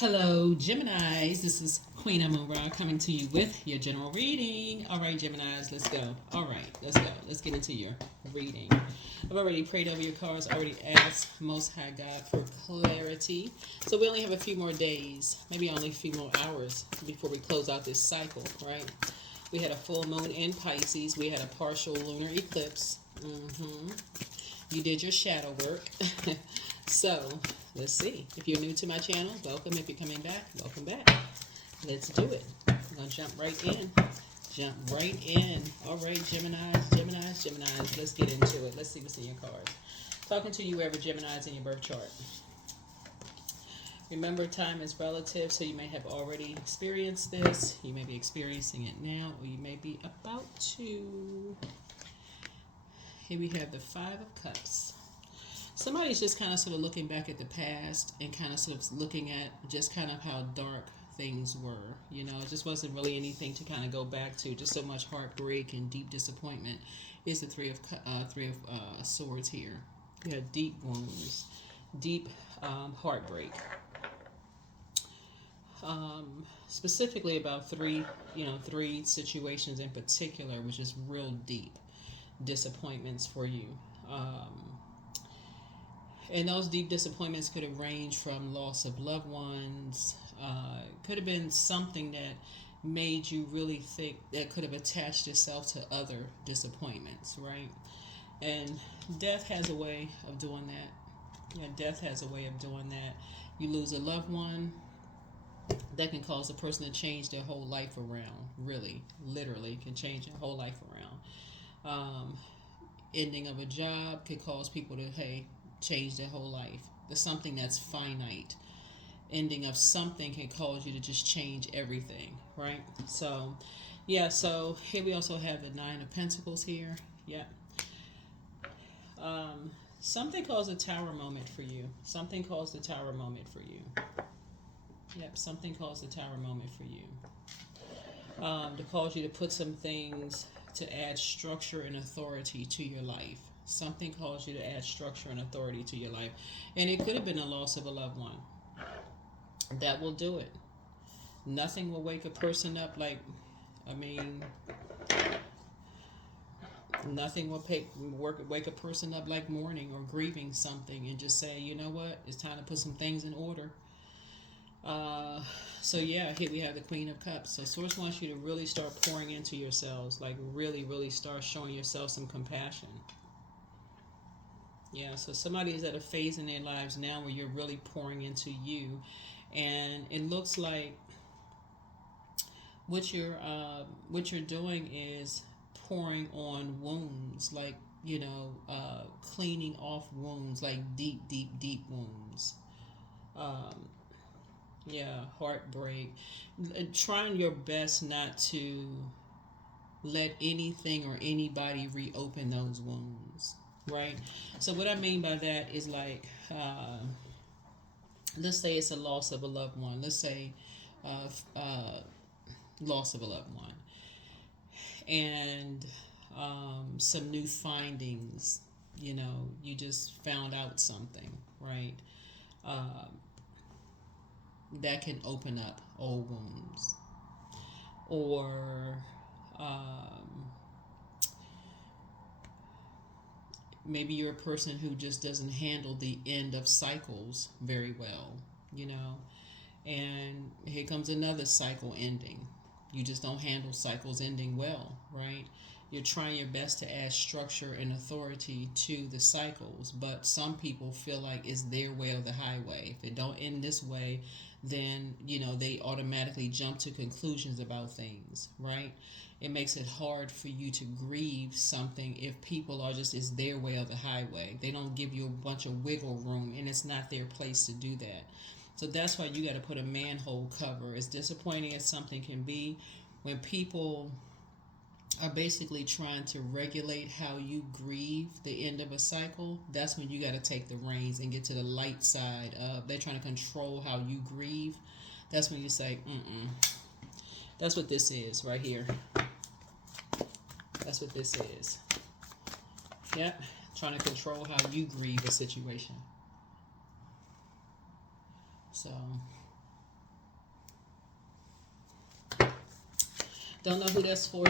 Hello, Geminis. This is Queen Amun Ra coming to you with your general reading. All right, Geminis, let's go. All right, let's go. Let's get into your reading. I've already prayed over your cards, already asked Most High God for clarity. So we only have a few more days, maybe only a few more hours before we close out this cycle, right? We had a full moon in Pisces. We had a partial lunar eclipse. You did your shadow work. So, let's see. If you're new to my channel, welcome. If you're coming back, welcome back. Let's do it. I'm going to jump right in. Jump right in. All right, Geminis. Let's get into it. Let's see what's in your cards. Talking to you, whoever Gemini's in your birth chart. Remember, time is relative, so you may have already experienced this. You may be experiencing it now, or you may be about to. Here we have the Five of Cups. Somebody's just kind of sort of looking back at the past and kind of sort of looking at just kind of how dark things were. You know, it just wasn't really anything to kind of go back to. Just so much heartbreak and deep disappointment. Is the Three of Swords here. You have deep wounds, deep heartbreak. Specifically about three situations in particular, which is real deep disappointments for you. And those deep disappointments could have ranged from loss of loved ones. Could have been something that made you really think that could have attached itself to other disappointments, right? And death has a way of doing that. Yeah, death has a way of doing that. You lose a loved one, that can cause a person to change their whole life around. Really, literally, can change their whole life around. Ending of a job could cause people to, change their whole life. There's something that's finite. Ending of something can cause you to just change everything, right? So, yeah, so here we also have the Nine of Pentacles here. Yeah. Something caused a tower moment for you. Something caused a tower moment for you. Yep, something caused a tower moment for you. To cause you to put some things to add structure and authority to your life. Something caused you to add structure and authority to your life. And it could have been a loss of a loved one. That will do it. Nothing will wake a person up nothing will wake a person up like mourning or grieving something and just say, you know what, it's time to put some things in order. So yeah, here we have the Queen of Cups. So Source wants you to really start pouring into yourselves, like really, really start showing yourself some compassion. Yeah, so somebody's at a phase in their lives now where you're really pouring into you, and it looks like what you're doing is pouring on wounds, like cleaning off wounds, like deep, deep, deep wounds. Yeah, heartbreak. Trying your best not to let anything or anybody reopen those wounds, right? So what I mean by that is like, let's say it's a loss of a loved one. Let's say loss of a loved one. And some new findings, you just found out something, right? That can open up old wounds. Or maybe you're a person who just doesn't handle the end of cycles very well, and here comes another cycle ending. You just don't handle cycles ending well, right? You're trying your best to add structure and authority to the cycles, but some people feel like it's their way or the highway. If it don't end this way, then they automatically jump to conclusions about things, right? It makes it hard for you to grieve something if people are just, it's their way or the highway. They don't give you a bunch of wiggle room, and it's not their place to do that. So that's why you got to put a manhole cover. As disappointing as something can be, when people are basically trying to regulate how you grieve the end of a cycle, that's when you got to take the reins and get to the light side of, they're trying to control how you grieve. That's when you say, that's what this is right here. That's what this is. Yep, trying to control how you grieve a situation. So Don't know who that's for,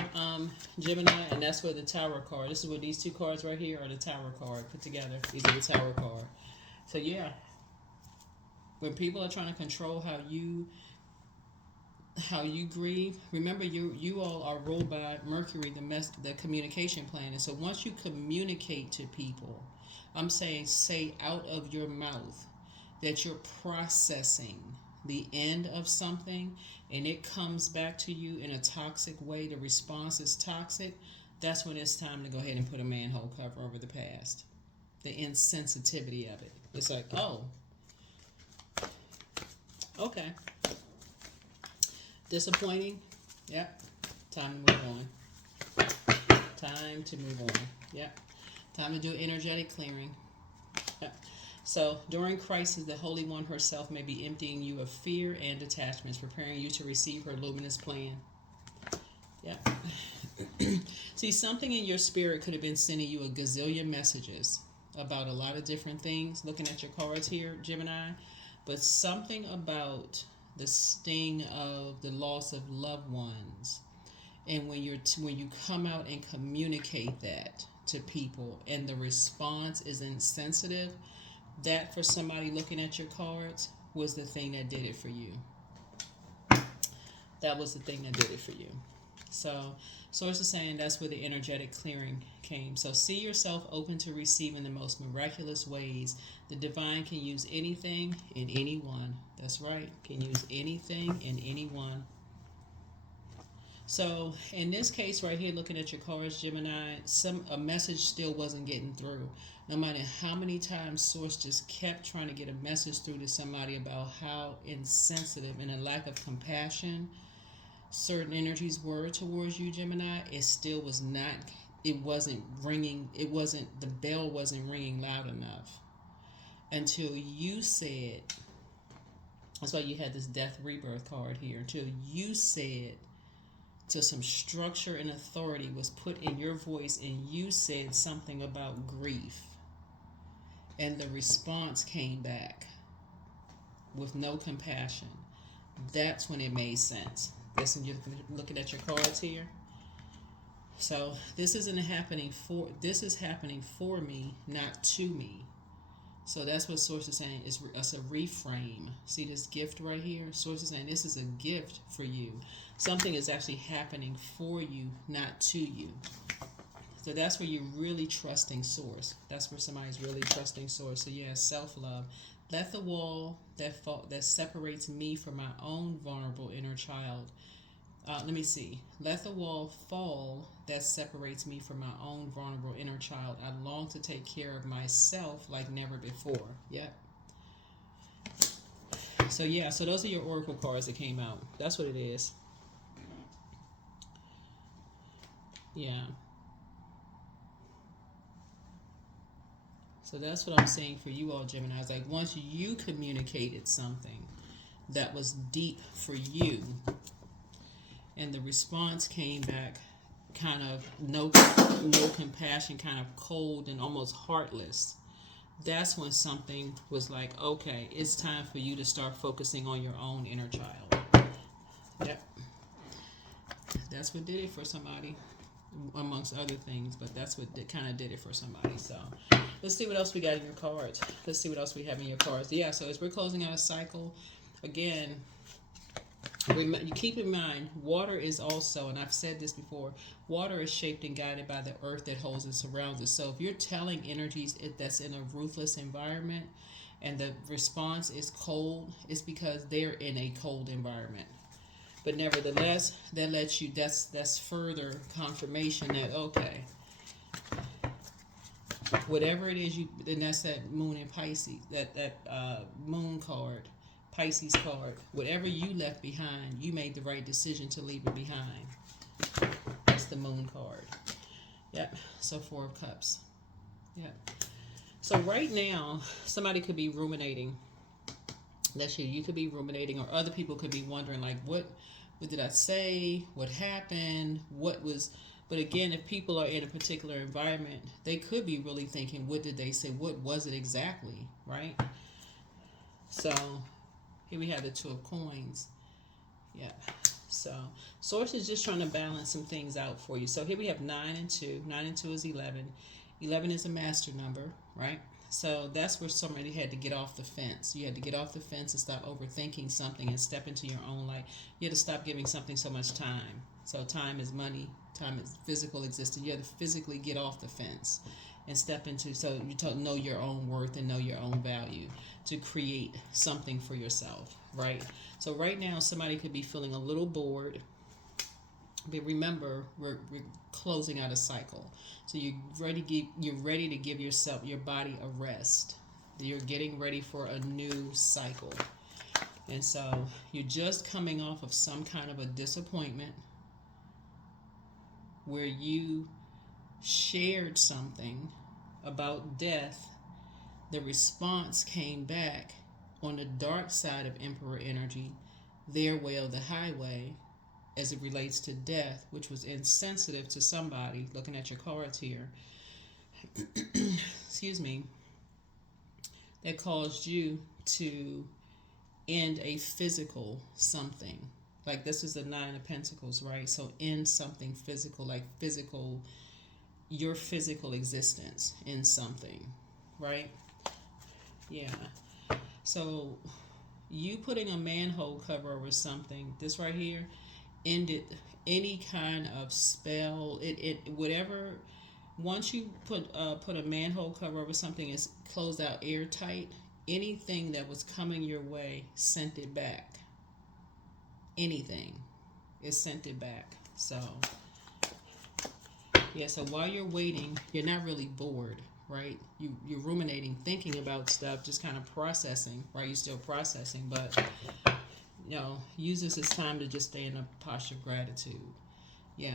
Gemini, and that's for the Tower card. This is what these two cards right here are, the Tower card put together. These are the Tower card. So yeah, when people are trying to control how you grieve, remember you all are ruled by Mercury, the communication planet. So once you communicate to people, I'm saying say out of your mouth that you're processing the end of something and it comes back to you in a toxic way, the response is toxic, that's when it's time to go ahead and put a manhole cover over the past. The insensitivity of it. It's like, oh, okay. Disappointing? Yep. Time to move on. Time to move on. Yep. Time to do energetic clearing. Yep. So during crisis, the Holy One herself may be emptying you of fear and attachments, preparing you to receive her luminous plan. Yep. See, something in your spirit could have been sending you a gazillion messages about a lot of different things. Looking at your cards here, Gemini, but something about the sting of the loss of loved ones, and when you come out and communicate that to people, and the response is insensitive, that for somebody looking at your cards was the thing that did it for you. That was the thing that did it for you. So, source is saying that's where the energetic clearing came. So, see yourself open to receiving the most miraculous ways. The divine can use anything and anyone. That's right, can use anything and anyone. So, in this case right here, looking at your cards, Gemini, a message still wasn't getting through. No matter how many times Source just kept trying to get a message through to somebody about how insensitive and a lack of compassion certain energies were towards you, Gemini, it still was not, it wasn't ringing, the bell wasn't ringing loud enough until you said, that's why you had this death rebirth card here, until you said, till some structure and authority was put in your voice and you said something about grief, and the response came back with no compassion. That's when it made sense. Listen, you're looking at your cards here. So this is happening for me, not to me. So that's what Source is saying. It's a reframe. See this gift right here? Source is saying this is a gift for you. Something is actually happening for you, not to you. So that's where you're really trusting Source. That's where somebody's really trusting Source. So yeah, self-love. Let the wall that separates me from my own vulnerable inner child. Let me see. Let the wall fall that separates me from my own vulnerable inner child. I long to take care of myself like never before. Yep. So yeah, so those are your oracle cards that came out. That's what it is. Yeah. So that's what I'm saying for you all, Gemini. It's like once you communicated something that was deep for you, and the response came back kind of no compassion, kind of cold and almost heartless, that's when something was like, okay, it's time for you to start focusing on your own inner child. Yep. That's what did it for somebody, amongst other things, but that's what kind of did it for somebody. So let's see what else we got in your cards. Let's see what else we have in your cards. Yeah, so as we're closing out a cycle, again, you keep in mind, water is also, and I've said this before, water is shaped and guided by the earth that holds and surrounds us. So if you're telling energies that's in a ruthless environment and the response is cold, it's because they're in a cold environment. But nevertheless, that lets you, that's further confirmation that, okay, whatever it is and that's that moon in Pisces, that moon card, Pisces card, whatever you left behind, you made the right decision to leave it behind. That's the moon card. Yep. So 4 of Cups. Yep. So right now, somebody could be ruminating. That's you. You could be ruminating, or other people could be wondering, like, what did I say? What happened? What was... But again, if people are in a particular environment, they could be really thinking, what did they say? What was it exactly? Right? So... here we have the 2 of Coins. Yeah. So source is just trying to balance some things out for you. So here we have 9 and 2. 9 and 2 is 11. 11 is a master number, right? So that's where somebody had to get off the fence. You had to get off the fence and stop overthinking something and step into your own light. You had to stop giving something so much time. So time is money. Time is physical existence. You have to physically get off the fence and step into, so you know your own worth and know your own value to create something for yourself, right? So right now somebody could be feeling a little bored, but remember we're closing out a cycle. So you're ready to give yourself, your body, a rest. You're getting ready for a new cycle. And so you're just coming off of some kind of a disappointment where you shared something about death. The response came back on the dark side of Emperor energy, their way or the highway, as it relates to death, which was insensitive to somebody. Looking at your cards here, excuse me, that caused you to end a physical something. Like this is the 9 of Pentacles, right? So end something physical, like physical, your physical existence in something, right? Yeah. So you putting a manhole cover over something, this right here, ended any kind of spell. It whatever. Once you put a manhole cover over something, it's closed out airtight. Anything that was coming your way sent it back. Anything, it sent it back. So yeah. So while you're waiting, you're not really bored, right? You're ruminating, thinking about stuff, just kind of processing, right? You're still processing, but use this as time to just stay in a posture of gratitude. Yeah.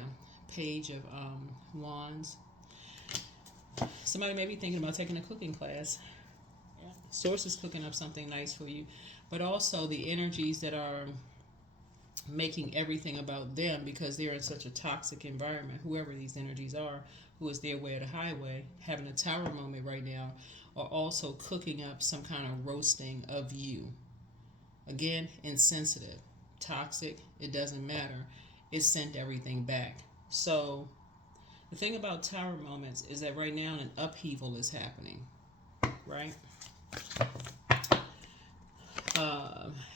Page of Wands. Somebody may be thinking about taking a cooking class. Yeah. Source is cooking up something nice for you, but also the energies that are making everything about them because they're in such a toxic environment. Whoever these energies are, who is their way or the highway, having a tower moment right now, are also cooking up some kind of roasting of you. Again, insensitive, toxic, it doesn't matter. It sent everything back. So the thing about tower moments is that right now an upheaval is happening, right?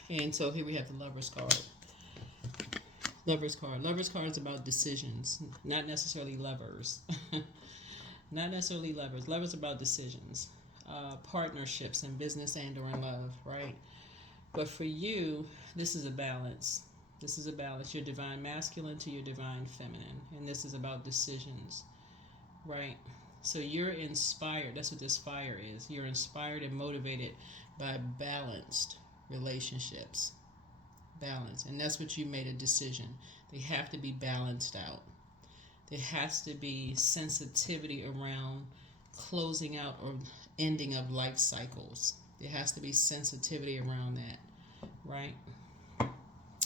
And so here we have the Lover's card. Lover's card. Lover's card is about decisions, not necessarily lovers. Not necessarily lovers. Lovers about decisions, partnerships in business and or in love, right? But for you, this is a balance. This is a balance. Your divine masculine to your divine feminine. And this is about decisions, right? So you're inspired. That's what this fire is. You're inspired and motivated by balanced relationships. Balance. And that's what you made a decision. They have to be balanced out. There has to be sensitivity around closing out or ending of life cycles. There has to be sensitivity around that, right?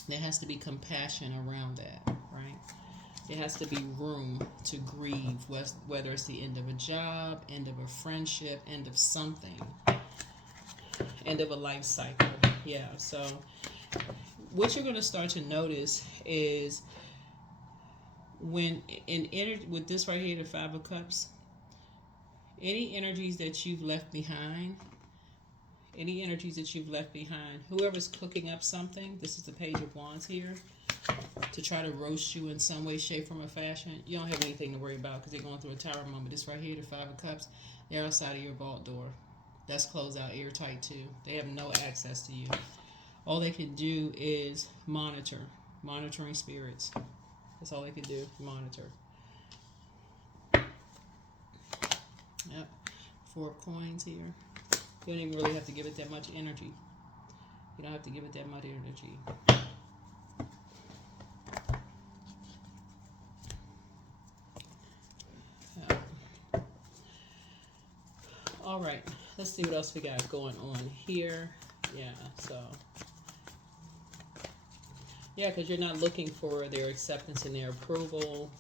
There has to be compassion around that, right? There has to be room to grieve, whether it's the end of a job, end of a friendship, end of something, end of a life cycle. Yeah, so what you're going to start to notice is when in energy with this right here, the 5 of Cups, any energies that you've left behind, whoever's cooking up something, this is the Page of Wands here, to try to roast you in some way, shape, form, or fashion, you don't have anything to worry about because they're going through a tower moment. This right here, the 5 of Cups, they're outside of your vault door. That's closed out airtight too. They have no access to you. All they can do is monitoring spirits. That's all they can do, monitor. Yep, 4 of Coins here. You don't even really have to give it that much energy. You don't have to give it that much energy. All right, let's see what else we got going on here. Yeah, so. Yeah, because you're not looking for their acceptance and their approval.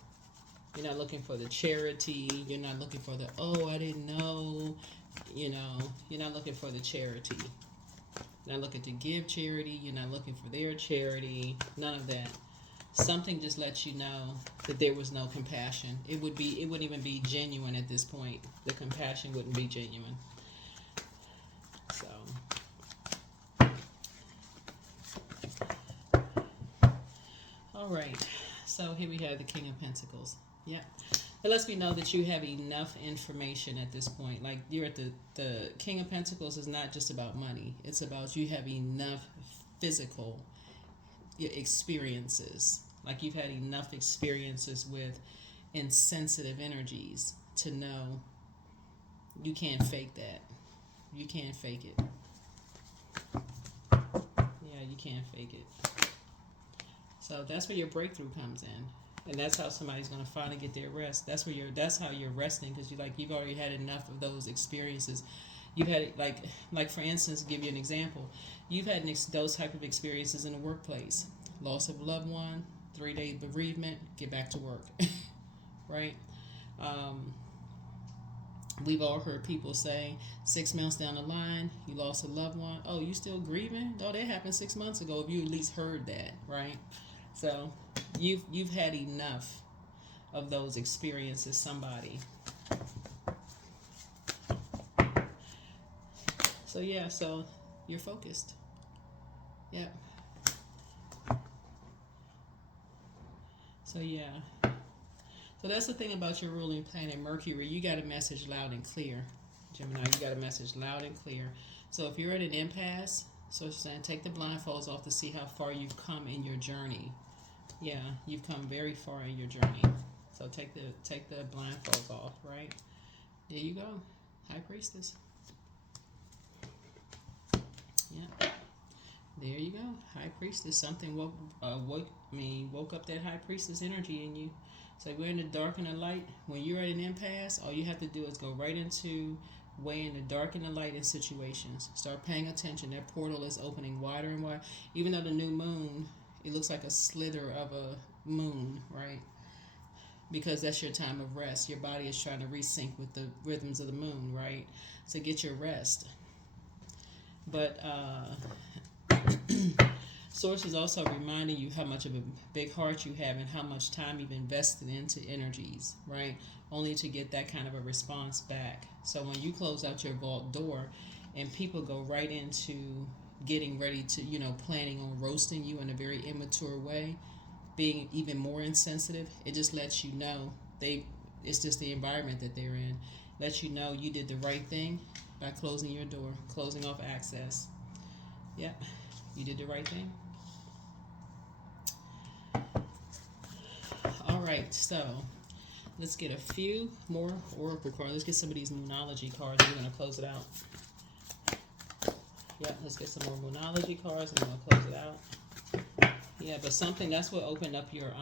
You're not looking for the charity. You're not looking for the, oh, I didn't know. You're not looking for the charity. You're not looking to give charity. You're not looking for their charity. None of that. something just lets you know that there was no compassion. It wouldn't even be genuine at this point. The compassion wouldn't be genuine. So, all right. So here we have the King of Pentacles. Yep. It lets me know that you have enough information at this point. Like, you're at the King of Pentacles is not just about money. It's about you have enough physical experiences. Like, you've had enough experiences with insensitive energies to know you can't fake that. You can't fake it. Yeah, you can't fake it. So that's where your breakthrough comes in. And that's how somebody's going to finally get their rest. That's how you're resting, because you've already had enough of those experiences. You've had, like for instance, give you an example. You've had those type of experiences in the workplace. Loss of a loved one, 3-day bereavement, get back to work. Right? We've all heard people say 6 months down the line, you lost a loved one. Oh, you still grieving? Oh, that happened 6 months ago. If you at least heard that, right? So you've had enough of those experiences, somebody. So yeah, so you're focused. Yeah. So yeah. So that's the thing about your ruling planet, Mercury. You got a message loud and clear, Gemini. You got a message loud and clear. So if you're at an impasse, so she's saying take the blindfolds off to see how far you've come in your journey. Yeah, you've come very far in your journey. So take the blindfolds off, right? There you go, High Priestess. Yeah, there you go, High Priestess. Something woke up that High Priestess energy in you. So we're in the dark and the light. When you're at an impasse, all you have to do is go right into weighing the dark and the light in situations. Start paying attention. That portal is opening wider and wider. Even though the new moon, it looks like a slither of a moon, right? Because that's your time of rest. Your body is trying to resync with the rhythms of the moon, right? So get your rest. But Source is also reminding you how much of a big heart you have and how much time you've invested into energies, right? Only to get that kind of a response back. So when you close out your vault door and people go right into getting ready to, planning on roasting you in a very immature way, being even more insensitive, it just lets you know it's just the environment that they're in. Lets you know you did the right thing by closing your door, closing off access. Yep, you did the right thing. All right, so let's get a few more oracle cards. Let's get some of these moonology cards. We're going to close it out. Yep, let's get some more moonology cards and we're going to close it out. Yeah, but that's what opened up your,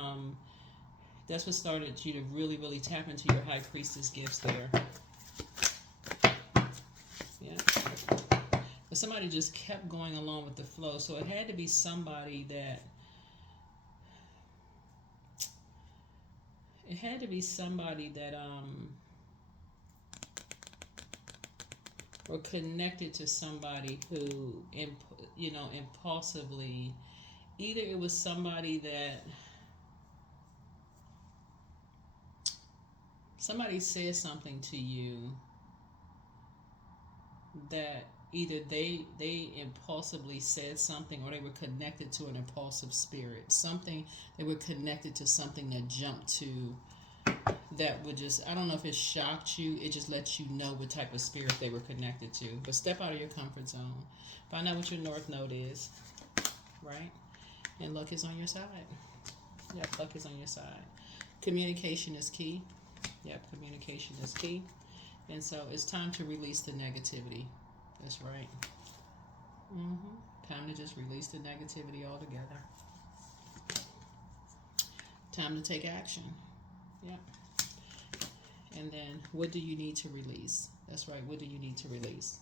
that's what started you to really, really tap into your High Priestess gifts there. Yeah. But somebody just kept going along with the flow. So it had to be somebody that, or connected to somebody who, impulsively, either it was somebody said something to you that either they impulsively said something, or they were connected to an impulsive spirit. They were connected to something that jumped to, that would just, I don't know if it shocked you, it just lets you know what type of spirit they were connected to. But step out of your comfort zone. Find out what your North Node is, right? And luck is on your side. Yep, luck is on your side. Communication is key. Yep, communication is key. And so it's time to release the negativity. That's right. Time to just release the negativity altogether. Time to take action. Yep. And then what do you need to release? That's right. What do you need to release?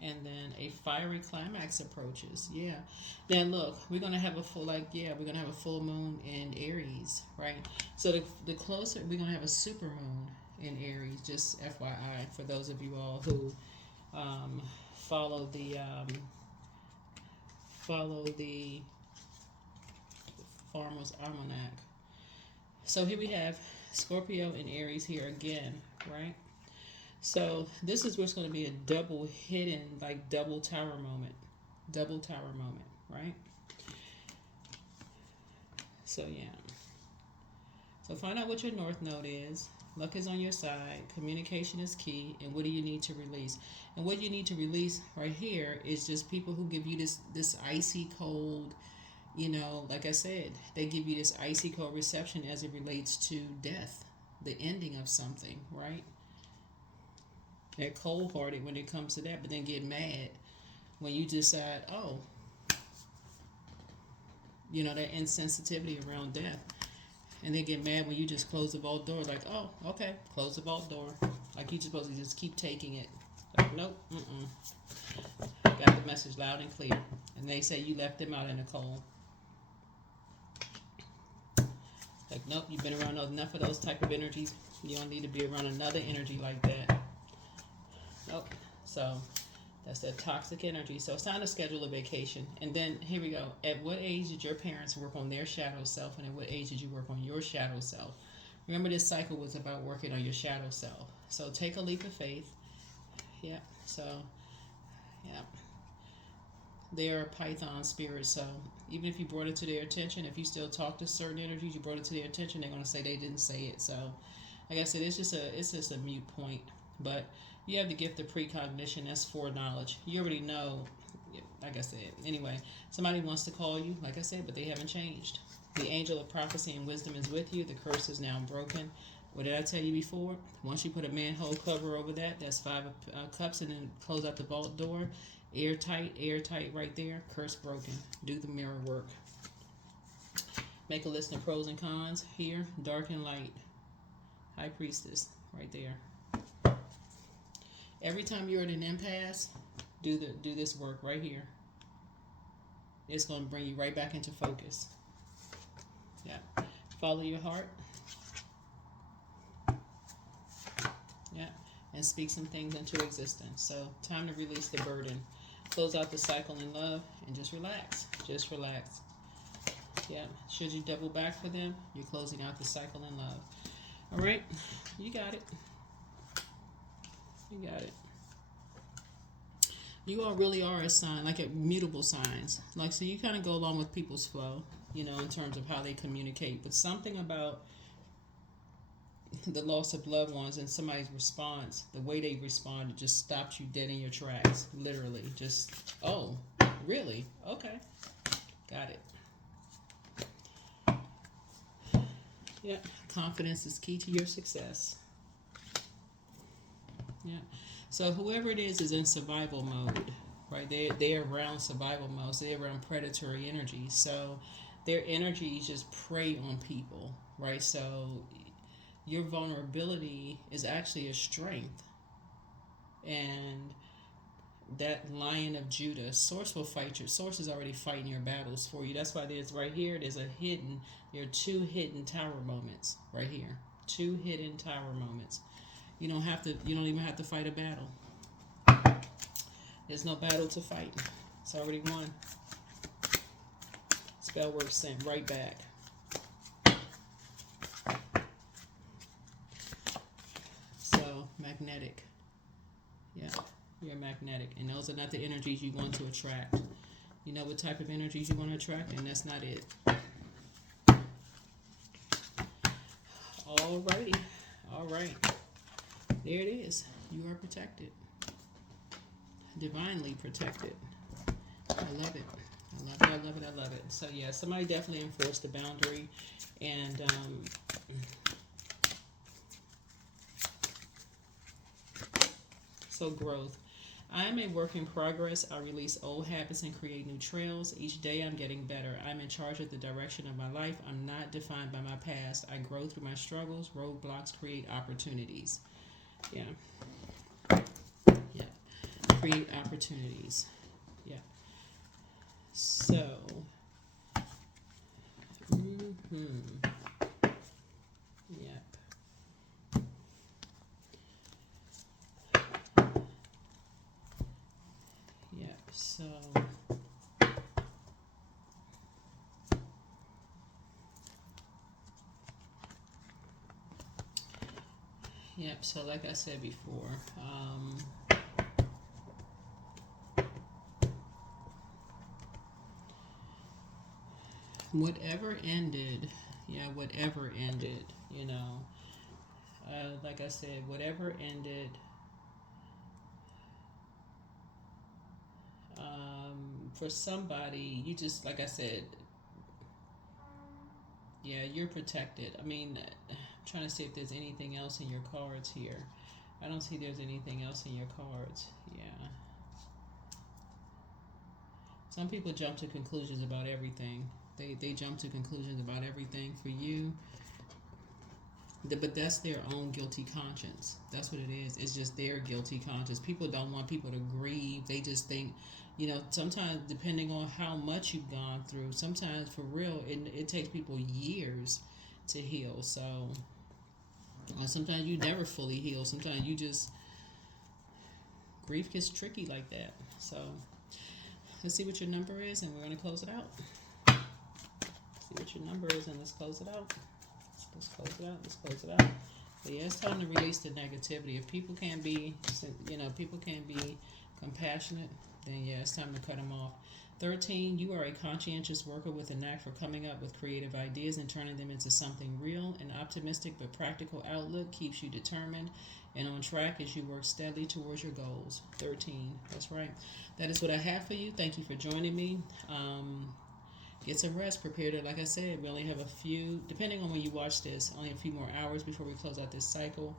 And then a fiery climax approaches. Yeah. Now look, we're gonna have a full moon in Aries, right? So the closer we're gonna have a super moon in Aries. Just FYI for those of you all who follow Farmer's Almanac. So here we have Scorpio and Aries here again, right? So this is where it's going to be a double hidden, like double tower moment. Double tower moment, right? So yeah. So find out what your North Node is. Luck is on your side. Communication is key. And what do you need to release? And what you need to release right here is just people who give you this icy cold, you know, like I said, they give you this icy cold reception as it relates to death, the ending of something, right? They're cold hearted when it comes to that, but then get mad when you decide, oh, you know, that insensitivity around death. And they get mad when you just close the vault door, like, oh, okay, close the vault door. Like you're supposed to just keep taking it. Like, nope, Got the message loud and clear. And they say you left them out in the cold. Like, nope, you've been around enough of those type of energies. You don't need to be around another energy like that. Nope. So that's that toxic energy. So it's time to schedule a vacation. And then here we go. At what age did your parents work on their shadow self, and at what age did you work on your shadow self? Remember, this cycle was about working on your shadow self. So take a leap of faith. Yeah. So, yeah. They are a Python spirit. So even if you brought it to their attention, if you still talk to certain energies, you brought it to their attention, they're going to say they didn't say it. So, like I said, it's just a mute point. But you have the gift of precognition. That's foreknowledge. You already know, like I said. Anyway, somebody wants to call you, like I said, but they haven't changed. The angel of prophecy and wisdom is with you. The curse is now broken. What did I tell you before? Once you put a manhole cover over that, that's 5 of cups, and then close out the vault door. Airtight right there. Curse broken. Do the mirror work. Make a list of pros and cons here. Dark and light. High priestess right there. Every time you're at an impasse, do this work right here. It's going to bring you right back into focus. Yeah. Follow your heart. Yeah. And speak some things into existence. So time to release the burden. Close out the cycle in love and just relax. Just relax. Yeah. Should you double back for them, you're closing out the cycle in love. All right. You got it. You got it. You all really are a sign, like mutable signs. Like, so you kind of go along with people's flow, you know, in terms of how they communicate. But something about the loss of loved ones and somebody's response, the way they responded, just stopped you dead in your tracks. Literally. Just, oh, really? Okay. Got it. Yeah. Confidence is key to your success. Yeah. So whoever it is in survival mode, right? They're around survival mode. So they're around predatory energy. So their energies just prey on people, right? So your vulnerability is actually a strength. And that Lion of Judah, Source will fight your Source is already fighting your battles for you. That's why there's right here, there are 2 hidden tower moments right here. 2 hidden tower moments. You don't even have to fight a battle. There's no battle to fight. It's already won. Spell work sent right back. So, magnetic. Yeah, you're magnetic. And those are not the energies you want to attract. You know what type of energies you want to attract, and that's not it. Alrighty. All right. There it is. You are protected. Divinely protected. I love it. I love it. I love it. I love it. So yeah, somebody definitely enforced the boundary, and so growth. I am a work in progress. I release old habits and create new trails. Each day I'm getting better. I'm in charge of the direction of my life. I'm not defined by my past. I grow through my struggles. Roadblocks create opportunities. Yeah. Yeah. Create opportunities. Yeah. So. Yep. Yep. So. Yep. So like I said before, whatever ended, yeah, whatever ended, you know, like I said, whatever ended, for somebody, you just, like I said, yeah, you're protected. I mean, I'm trying to see if there's anything else in your cards here. I don't see there's anything else in your cards. Yeah. Some people jump to conclusions about everything. They jump to conclusions about everything for you. But that's their own guilty conscience. That's what it is. It's just their guilty conscience. People don't want people to grieve. They just think, you know, sometimes depending on how much you've gone through, sometimes for real, it takes people years to heal. So sometimes you never fully heal. Sometimes you just, grief gets tricky like that. So let's see what your number is, and we're going to close it out. See what your number is, and let's close it out. Let's close it out. Let's close it out. But yeah, it's time to release the negativity. If people can't be, people can't be compassionate, then yeah, it's time to cut them off. 13, you are a conscientious worker with a knack for coming up with creative ideas and turning them into something real. An optimistic but practical outlook keeps you determined and on track as you work steadily towards your goals. 13, that's right. That is what I have for you. Thank you for joining me. Get some rest, prepare to, like I said, we only have a few, depending on when you watch this, only a few more hours before we close out this cycle.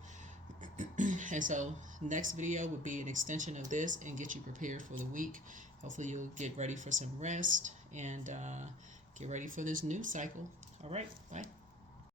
And so next video would be an extension of this and get you prepared for the week. Hopefully you'll get ready for some rest and get ready for this new cycle. All right, bye.